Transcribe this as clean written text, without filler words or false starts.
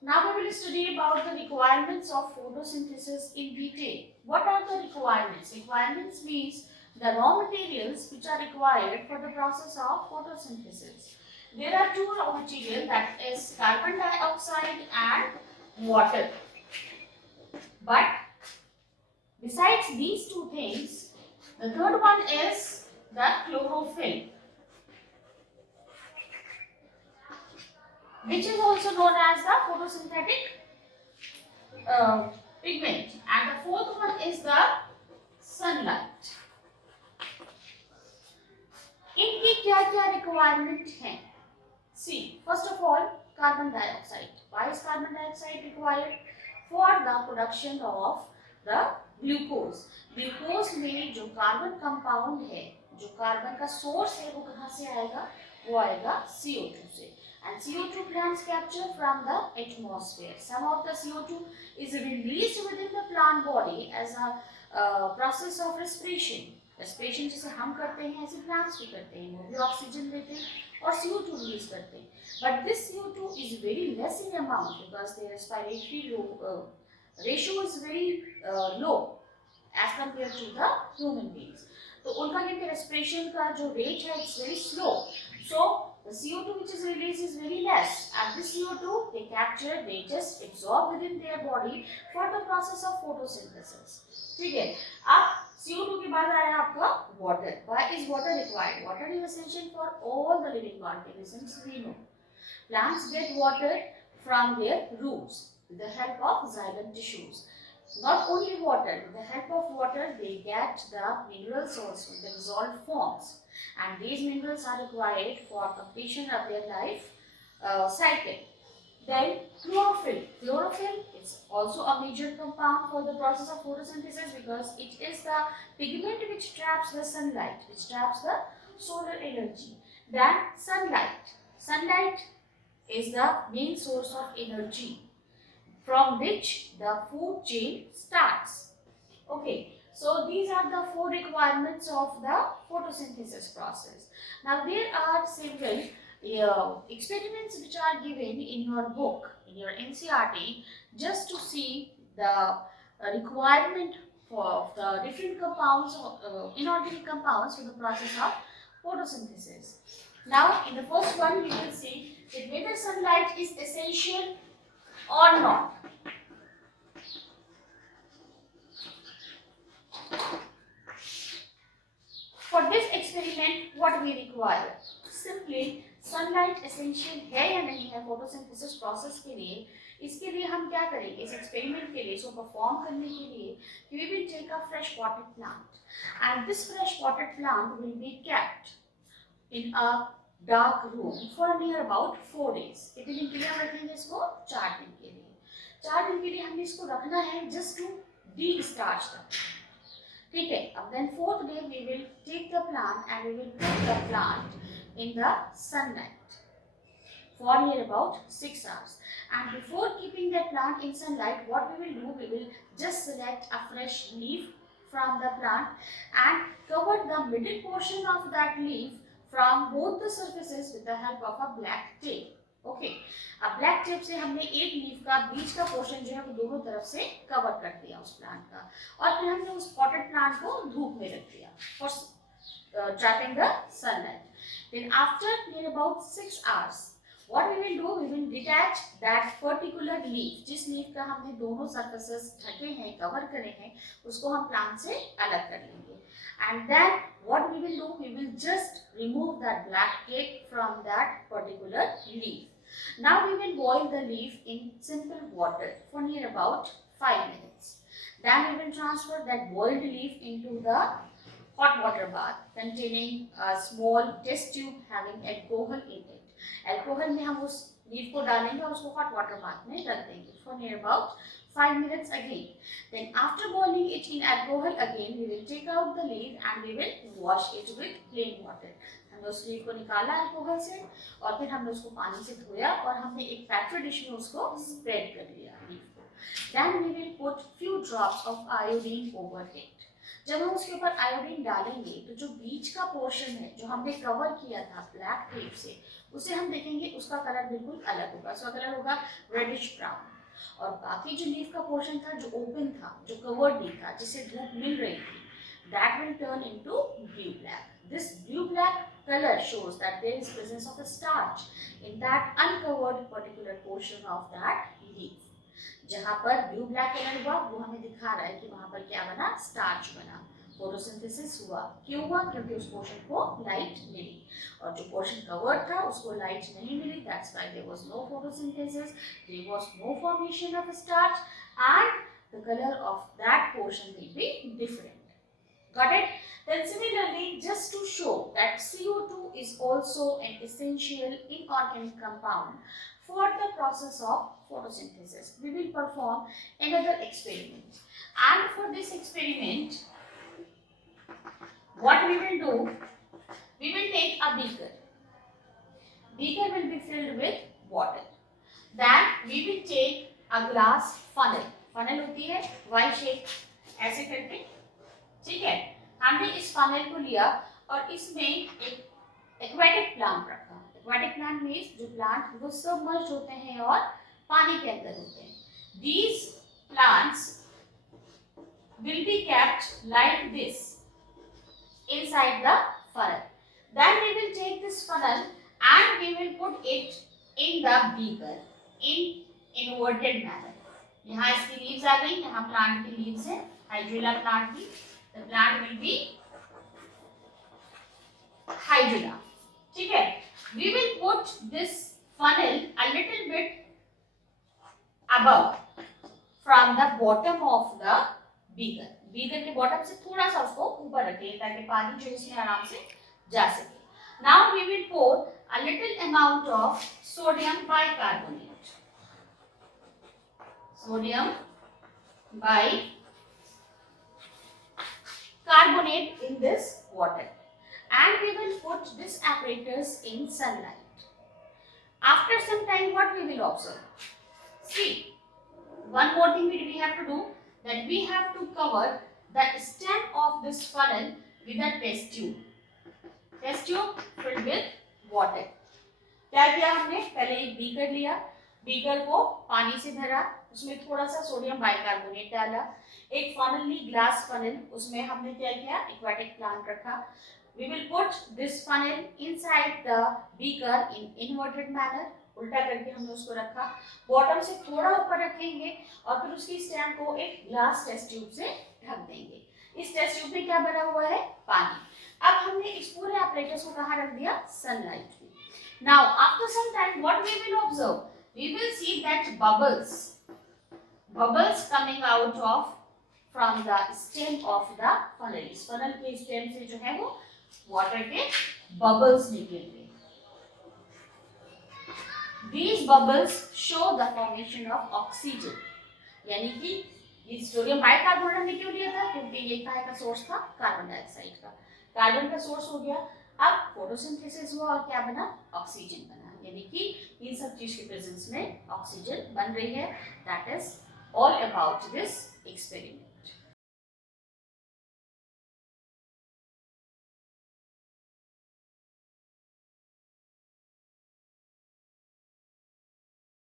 Now we will study about the requirements of photosynthesis in detail. What are the requirements? Requirements means the raw materials which are required for the process of photosynthesis. There are two raw materials, that is carbon dioxide and water. But besides these two things, the third one is the chlorophyll, which is also known as the photosynthetic pigment, and the fourth one is the sunlight. इनकी क्या क्या requirement है? See, first of all, carbon dioxide. Why is carbon dioxide required? For the production of the glucose. Glucose में जो carbon compound है, जो carbon का source है, वो कहाँ से आएगा? वो आएगा CO2 से. And CO2 plants capture from the atmosphere. Some of the CO2 is released within the plant body as a process of respiration. Respiration जैसे हम करते हैं ऐसे प्लांट्स भी करते हैं, वो भी ऑक्सीजन लेते हैं और CO2 रिलीज करते हैं. But this CO2 is very less in amount because their respiratory ratio is very low as compare to the human beings. तो उनका क्योंकि रेस्पिरेशन का जो रेट है it's very slow, so the CO2 which is released is very less, and this CO2 they capture, they just absorb within their body for the process of photosynthesis. ठीक है. अब CO2 के बाद आया आपका water. Why is water required? Water is essential for all the living organisms we know. Plants get water from their roots with the help of xylem tissues. Not only water, with the help of water they get the minerals also in the dissolved forms, and these minerals are required for completion of their life cycle. Then chlorophyll. Chlorophyll is also a major compound for the process of photosynthesis because it is the pigment which traps the sunlight, which traps the solar energy. Then sunlight. Sunlight is the main source of energy from which the food chain starts. Okay, so these are the four requirements of the photosynthesis process. Now there are several experiments which are given in your book, in your NCRT, just to see the requirement for the different compounds, inorganic compounds for the process of photosynthesis. Now in the first one we will see that whether sunlight is essential or not. For this experiment, what we require? Simply sunlight essential है या नहीं है photosynthesis process के लिए. इसके लिए हम क्या करेंगे? इस experiment के लिए, इसको perform करने के लिए, we will take a fresh potted plant, and this fresh potted plant will be kept in a dark room for near about 4 days. कितने दिन के लिए हम रखेंगे इसको? 4 दिन के लिए. 4 दिन के लिए हमें इसको रखना है just to de-starch them. ठीक है. अब then fourth day we will take the plant and we will put the plant in the sunlight for near about 6 hours. And before keeping that plant in sunlight, what we will do, we will just select a fresh leaf from the plant and cover the middle portion of that leaf from both the surfaces with the help of a black tape. Okay. अब black tape से हमने एक leaf का बीच का portion जो है वो दोनों तरफ से कवर कर दिया उस प्लांट का, और फिर हमने उस पॉटेड प्लांट को धूप में रख दिया for trapping the sunlight. Then after near about 6 hours what we will do, we will detach that particular leaf. जिस लीफ का हमने दोनों सरफेसेस ढके हैं, कवर करे हैं, उसको हम प्लांट से अलग कर लेंगे. And then what we will do, we will just remove that black tape from that particular leaf. Now we will boil the leaf in simple water for near about 5 minutes. Then we will transfer that boiled leaf into the hot water bath containing a small test tube having alcohol in it. Alcohol में हम उस leaf को डालेंगे और उसको hot water bath में रख देंगे for near about 5 minutes again. Then after boiling it in alcohol again, we will take out the leaf and we will wash it with plain water. हमने उस लीफ को निकाला अल्कोहल से और फिर हमने उसको पानी से धोया और हमने एक पेट्री डिश में उसको स्प्रेड कर लिया लीफ को. Then we will put few drops of iodine over it. जब हम उसके ऊपर आयोडीन डालेंगे तो जो बीच का पोर्शन है जो हमने कवर किया था ब्लैक टेप से, उसे हम देखेंगे उसका कलर बिल्कुल अलग होगा, उसका कलर होगा रेडिश ब्राउन। और बाकी जो लीफ का पोर्शन था जो ओपन था, जो कवर्ड नहीं था, जिसे धूप मिल रही थी, that will turn into blue black. This blue black color shows that there is presence of a starch in that uncovered particular portion of that leaf. जहाँ पर ब्लू ब्लैक कलर हुआ वो हमें दिखा रहा है कि वहाँ पर क्या बना, स्टार्च बना, फोटोसिंथेसिस हुआ। क्यों हुआ? क्योंकि उस पोर्शन को लाइट मिली, और जो पोर्शन कवर्ड था उसको लाइट नहीं मिली, that's why there was no photosynthesis, there was no formation of starch, and the color of that portion will be different. Got it? Then similarly, just to show that CO2 is also an essential inorganic compound for the process of photosynthesis, we will perform another experiment. And for this experiment, what we will do, we will take a beaker. Beaker will be filled with water. Then we will take a glass funnel. funnel होती है Y shape ऐसे करके, ठीक है। हमने इस funnel को लिया और इसमें एक एक्वेटिक प्लांट रखा। एक्वेटिक प्लांट मीन्स जो प्लांट वो सबमर्ज होते हैं और पानी के अंदर होते हैं। These plants will be kept like this inside the funnel. Then we will take this funnel and we will put it in the beaker in inverted manner. यहाँ इसकी लीव्स आ गई, यहाँ प्लांट की लीव्स है, हाइड्रिला प्लांट की। The plant will be hydrilla. ठीक है? We will put this funnel a little bit above from the bottom of the beaker. Beaker के bottom से थोड़ा सा उसको ऊपर रखें ताकि पानी जो इसमें आराम से जा सके। Now we will pour a little amount of sodium bicarbonate. Sodium bicarbonate in this water, and we will put this apparatus in sunlight. After some time, what we will observe? See, one more thing we have to do, that we have to cover the stem of this funnel with a test tube. Test tube filled with water. क्या किया हमने? पहले एक beaker लिया, beaker को पानी से भरा, उसमें थोड़ा सा सोडियम बाइकार्बोनेट डाला, एक फनल ली, ग्लास फनल, उसमें हमने क्या किया, एक्वेटिक प्लांट रखा। We will put this funnel inside the beaker in inverted manner, उल्टा करके हमने उसको रखा, बॉटम से थोड़ा ऊपर रखेंगे और फिर उसकी स्टेम को एक ग्लास टेस्ट ट्यूब से ढक देंगे। इस टेस्ट ट्यूब में क्या भरा हुआ है? पानी। अब हमने इस पूरे apparatus को कहाँ रख दिया? सनलाइट में। Now after some time, what we will observe? We will see that bubbles coming out of from the stem of the funnel. इस funnel के stem से जो है वो water के bubbles निकलेंगे। These bubbles show the formation of oxygen. यानी कि ये सोडियम बाइकार्बोनेट हमने क्यों लिया था? क्योंकि ये काय का सोर्स था? कार्बन डाइऑक्साइड का। कार्बन का सोर्स हो गया, अब फोटोसिंथेसिस हुआ और क्या बना? ऑक्सीजन बना। यानी कि इन सब चीज के प्रेजेंस में ऑक्सीजन बन रही है। That is all about this experiment.